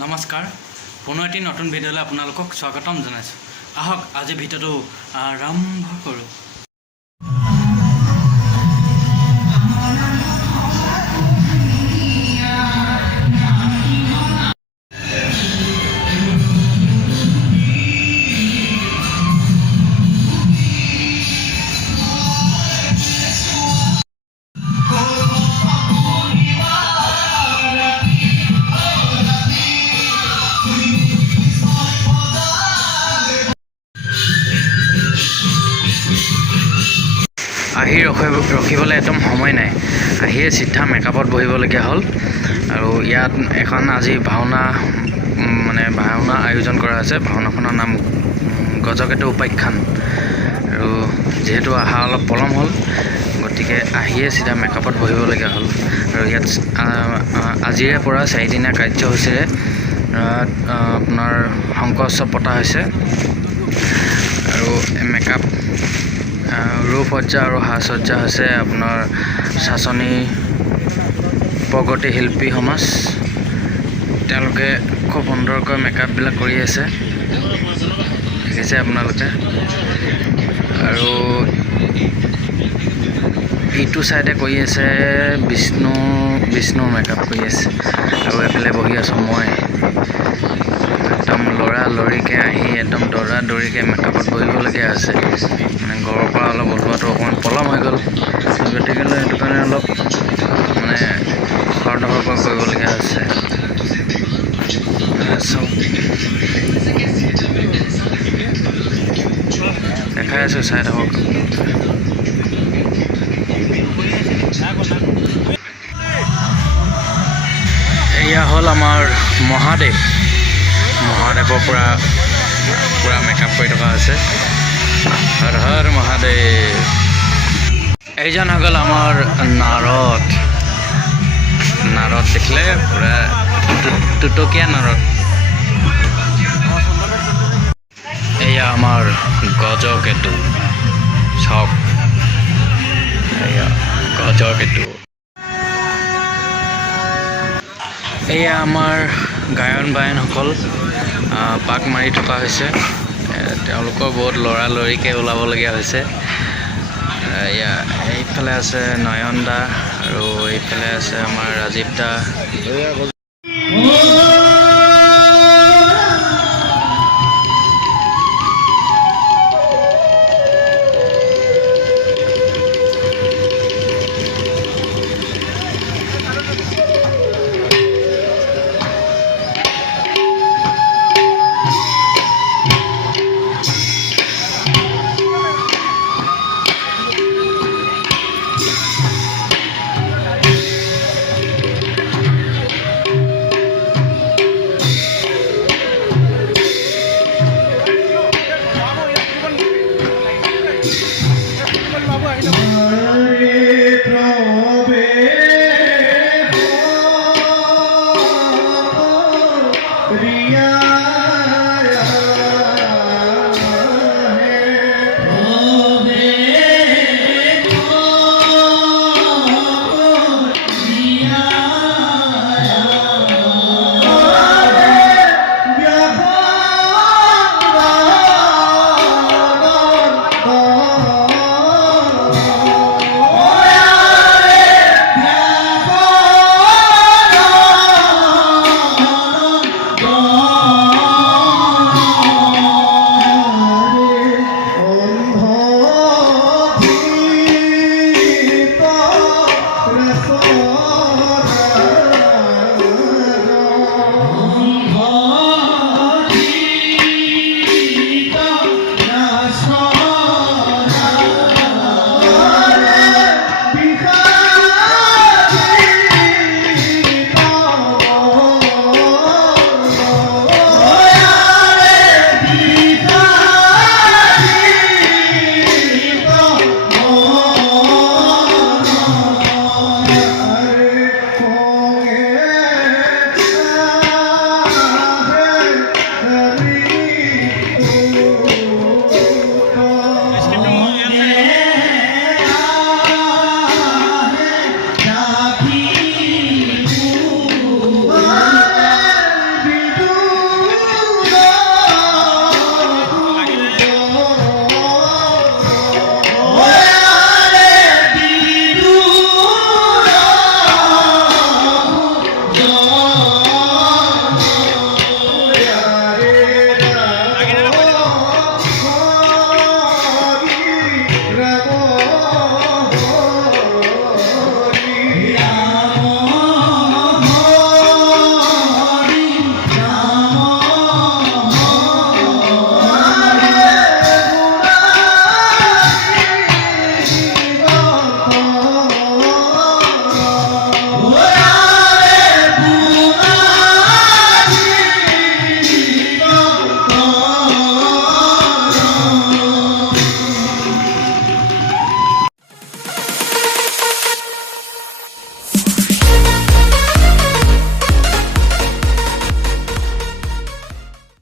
নমস্কাৰ পুনৰ এটি নতুন ভিডিঅ'লৈ আপোনালোকক স্বাগতম জনাইছোঁ। আহক আজি ভিডিঅ'টো আৰম্ভ কৰোঁ। আহি ৰখিবলৈ একদম সময় নাই। আহিয়ে চিধা মেকআপত বহিবলগীয়া হ'ল আৰু ইয়াত এখন আজি ভাওনা আয়োজন কৰা আছে। ভাওনাখনৰ নাম গজকেতু উপাখ্যান আৰু যিহেতু অহা অলপ পলম হ'ল গতিকে আহিয়ে চিধা মেকআপত বহিবলগীয়া হ'ল আৰু ইয়াত আজিৰে পৰা 4 দিনীয়া কাৰ্যসূচীৰে আপোনাৰ শংকৰ উৎসৱ পতা হৈছে আৰু মেকআপ ৰূপসজ্জা আৰু সাজসজ্জা হৈছে আপোনাৰ চাচনি প্ৰগতি শিল্পী সমাজ। তেওঁলোকে খুব সুন্দৰকৈ মেকআপবিলাক কৰি আছে, দেখিছে আপোনালোকে। আৰু ইটো চাইডে কৰি আছে বিষ্ণু মেকআপ কৰি আছে আৰু এইফালে বহি আছোঁ মই। একদম লৰালৰিকৈ আহি একদম দৌৰিকৈ মেকআপত বহিবলগীয়া আছে। ঘৰৰ পৰা অলপ ওলোৱাটো অকণমান পলম হৈ গ'ল, গতিকে সেইটো কাৰণে অলপ খৰধৰকৈ কৰিবলগীয়া হৈছে। দেখাই আছোঁ, চাই থাকক। এয়া হ'ল আমাৰ মহাদেৱৰ পৰা মেকআপ কৰি থকা হৈছে। হৰ হৰ মহাদেৱ। এইজন হৈ গ'ল আমাৰ নাৰদ দেখিলে পুৰা টুটকীয়া নাৰদ। এয়া আমাৰ গজকেতু, চাওক এয়া গজকেতু। এয়া আমাৰ গায়ন বায়নসকল পাক মাৰি থকা হৈছে। তেওঁলোকৰ বহুত লৰালৰিকৈ ওলাবলগীয়া হৈছে। এয়া এইফালে আছে নয়ন দা আৰু এইফালে আছে আমাৰ ৰাজীৱ দা। Ria